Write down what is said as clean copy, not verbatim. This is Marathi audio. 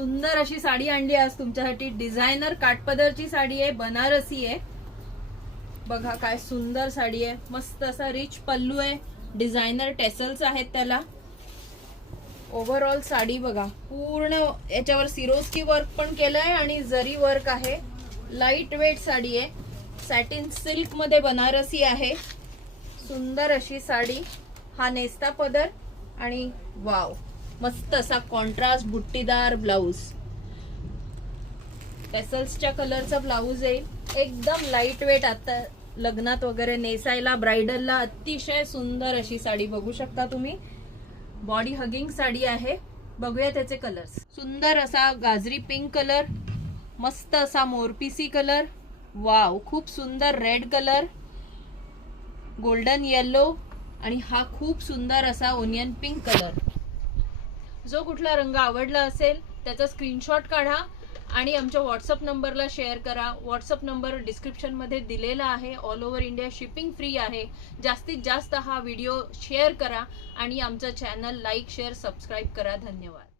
सुंदर अशी साडी आणली आज तुमच्यासाठी. डिझायनर काठपदरची साडी आहे, बनारसी आहे. बघा काय सुंदर साडी आहे. मस्त असा रिच पल्लू आहे, डिझायनर टेसल्स आहेत त्याला. ओव्हरऑल साडी बघा, पूर्ण याच्यावर सिरोस्की वर्क पण केलंय आणि जरी वर्क आहे. लाईट वेट साडी आहे, सॅटिन सिल्क मध्ये बनारसी आहे. सुंदर अशी साडी. हा नेस्ता पदर आणि वाव मस्त असा कॉन्ट्रास्ट बुट्टीदार ब्लाउज. टेसल्सच्या कलरचा ब्लाउज आहे. एकदम लाईट वेट, आता लग्नात वगैरे नेसायला ब्रायडलला अतिशय सुंदर अशी साडी. बघू शकता तुम्ही, बॉडी हगिंग साडी आहे. बघूया त्याचे कलर्स. सुंदर असा गाजरी पिंक कलर, मस्त असा मोरपिसी कलर, वाव खूप सुंदर रेड कलर, गोल्डन येलो आणि हा खूप सुंदर असा ओनियन पिंक कलर. जो कुठला रंग आवडला असेल त्याचा स्क्रीनशॉट काढा आणि आमच्या व्हॉट्सअप नंबरला शेअर करा. व्हॉट्सअप नंबर डिस्क्रिप्शन मध्ये दिलेला आहे. All over India shipping free आहे. जास्तीत जास्त हा व्हिडिओ शेअर करा आणि आमचं चॅनल लाईक शेअर सबस्क्राईब करा. धन्यवाद.